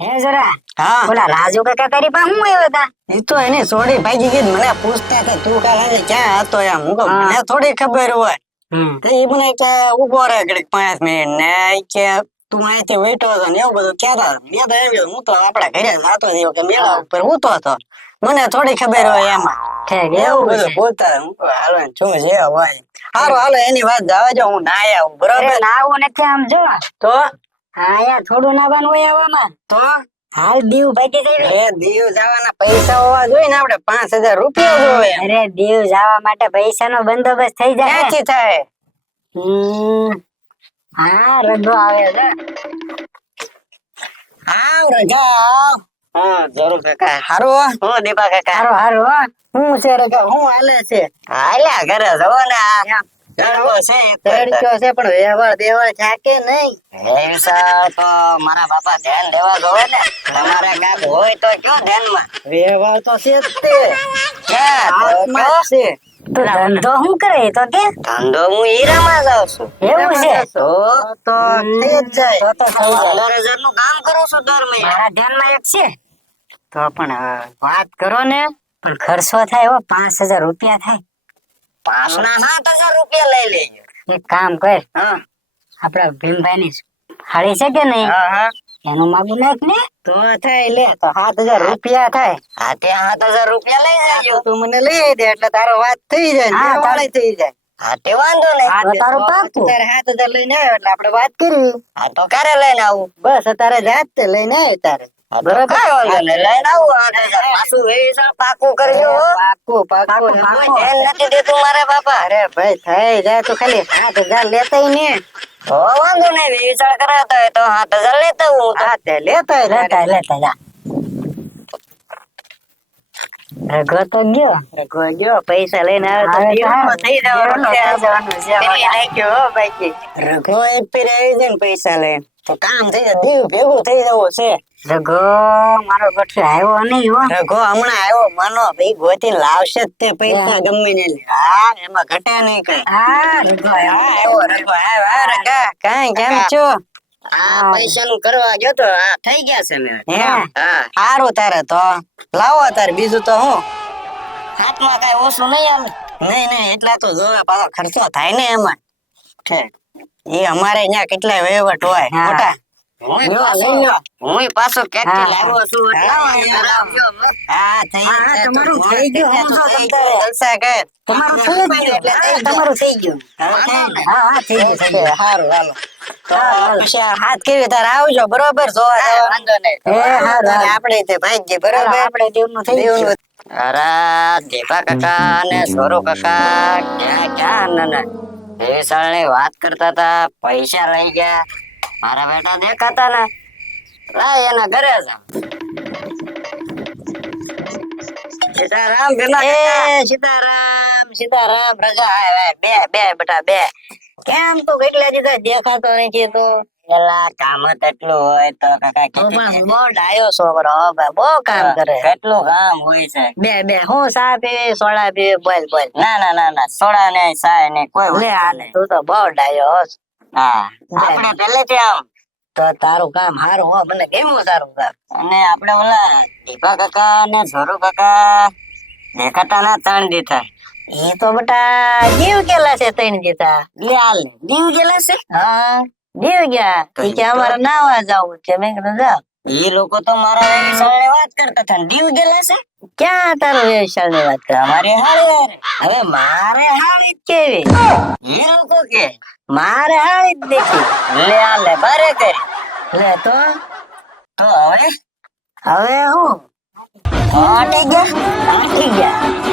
હે જરા હા બોલા રાજુ કાકા તારી પાસે હું આવ્યો તા એ તો એની સોડી ભાગી ગઈ મને પૂછતા હતા તું કાલે ક્યાં હતો એમ હું કહું હા. મને થોડી ખબર હોય તો એ મને કે ઉભો રહે ઘડીક 5 મિનિટ ને ઈ કે તું અહીંથી વેઠો હતો ને એવું બધું કહેતા હતા. મેં તો એમ કીધું હું તો આપણા ઘરે જાતો રહ્યો કે મેળા ઉપર ઊતો હતો મને થોડી ખબર હોય એમાં ઠેક એવું એવું બધું છે બોલતા હતા. હું કહું હાલો ને શું જે હોય હારું હાલો એની વાત જવા જો હું નાહી આવું અરે બરોબર નાવું નથી આમ જો તો આયા થોડું નાવાનું હોય આવામાં તો હાલ દીવ ભાગી ગઈ એ દીવ જવાના પૈસા હોવા જોઈએ ને આપણે 5000 રૂપિયા જોવે અરે દીવ જવા માટે પૈસાનો બંદોબસ્ત થઈ જાય ક્યાંથી થાય હા રગો આવે છે આવ રજા હા જરૂર કાકા હારું હું દીપા કાકા હારો હારો હો. હું છે રજા હું હાલે છે હાલ્યા ઘરે જવો ને આ તડકો છે પણ વ્યવહાર દેવા જાકે નહીં પૈસા તો મારા બાપા ધ્યાન દેવા જોવે ને તમારે કાક હોય તો કયો ધ્યાનમાં વ્યવહાર તો છે જ તે ક્યાં છે તો ધંધો શું કરે તો કે ધંધો હું હીરામાં જાઉં છું એવું છે તો થઈ જ જાય તો થઈ જાય. 15,000 નું કામ કરું છું દર મહિને મારા ધ્યાનમાં એક છે તો પણ વાત કરો ને પણ ખર્ચો થાય હો 5000 રૂપિયા થાય 5,000 રૂપિયા લઈ લેજો એક કામ કર હા આપડા ભીમભાઈ ની હાળી છે કે નહીં હા હા એનું માગું નાખ ને તો થાય લે તો 7,000 રૂપિયા થાય હા તે 7,000 રૂપિયા લઈ જાજો તું મને લઈ દે એટલે તારો વાત થઈ જાય ને હા, વાળી થઈ જાય હા તે વાંધો નહીં હા, તો તારું પાકું. તારે 7,000 લઈને આવ્યો એટલે આપણે વાત કરવી હા તો ક્યારે લઈને આવું બસ તારે જાત તે લઈને આવ્યો તારે બરાબર કઈ વાંધો નહીં લઈને આવું 8,000 પાછું વેચાણ પાકું કરજો પાકું પાકું પાકું. ધ્યાન નથી દેતું મારે બાપા અરે ભાઈ થઈ જાય તો ખાલી 7,000 લેતાય ને તો વાંધો નહીં વેચાણ કરાતા હોય તો 7,000 લેતા હું હા તે લેતા લેતા જા રઘો તો ગયો પૈસા લઈને આવે તો હા, દીવમાં થઈ જવાનું છે. જવાનું છે. પેલી નાખ્યો હો બાકી. રઘો એક ફેર આવી જાય ને પૈસા લઈને તો કામ થઈ જાય દીવ ભેગું થઈ જવું છે રઘો મારો ગઠિયો આવ્યો નહીં હો રઘો હમણાં આવ્યો માનો ભાઈ ગોતી લાવશે જ તે પૈસા ગમે ને હા એમાં ઘટે નહીં કઈ હા રઘો આવ્યો. રઘો આવ્યો હા રઘા કાંઈ કેમ છો આ પૈસા નું કરવા ગયો તો આ થઈ ગયા છે મેં હા સારું તારે તો લાવો તારે બીજું તો હું હાથમાં કઈ ઓછું નહીં આમ નહીં એટલા તો જોવા પાછો ખર્ચો થાય ને એમાં એ અમારે અહીંયા કેટલાય વહીવટ હોય હા. મોટા હું પાછો ક્યાંકથી લાવ્યો છું હા તમારું થઈ ગયું. હું જો તમ તારે. જલસા કર તમારું થઈ ગયું. તમારું થઈ ગયું હા થઈ ગયું થઈ ગયું હારું હાલો પછી આ હાથ કેવી તારે આવજો બરોબર જોવા વાંધો નહીં હારું. આપણે તે ભાઈ બરોબર આપણે દેવનું થઈ ગયું અરે દીપા કાકા અને સોરુ કાકા ક્યાં ક્યાં ની વાત કરતા હતા પૈસા લઈ ગયા મારા બેટા દેખાતા ને લાય એના ઘરે જા સીતારામ સીતારામ રજા બે બે બેટા બે કેમ તું કેટલા દીધા દેખાતો નથી તો એલા કામ જ એટલું હોય તો કાકા પણ બહુ ડાયો છોકરો હો ભાઈ બહુ કામ કરે કેટલું કામ હોય છે બે બે હું ચા પીવી સોડા પીવી બોલ બોલ ના સોડા ને ચા ને કોઈ વસ્તુ તું તો બહુ ડાયો હોસ હા આપણે પહેલેથી આમ તો તારું કામ સારું હો મને ગમ્યું તારું કામ અને આપણે ઓલા દીપા કાકા ને ઝોરુ કાકા દેખાતા ના 3 દીધા એ તો બેટા દીવ ગયેલા છે 3 દીધા લે હાલ દીવ ગયેલા છે હા દીવ ગયા ઈ કે અમારે નાવા જાવું છે મેં કીધું જા એ લોકો તો મારા વેવિશાળની વાત કરતા હતા દીવ ગયેલા છે ક્યાં તારો વેવિશાળની વાત કરે અમારે હાળી હવે મારે હાળી જ કેવી એ લોકો કે મારે હાળી જ દેખી લે આ લે બારે કરી લે તો હવે હું આટી ગયા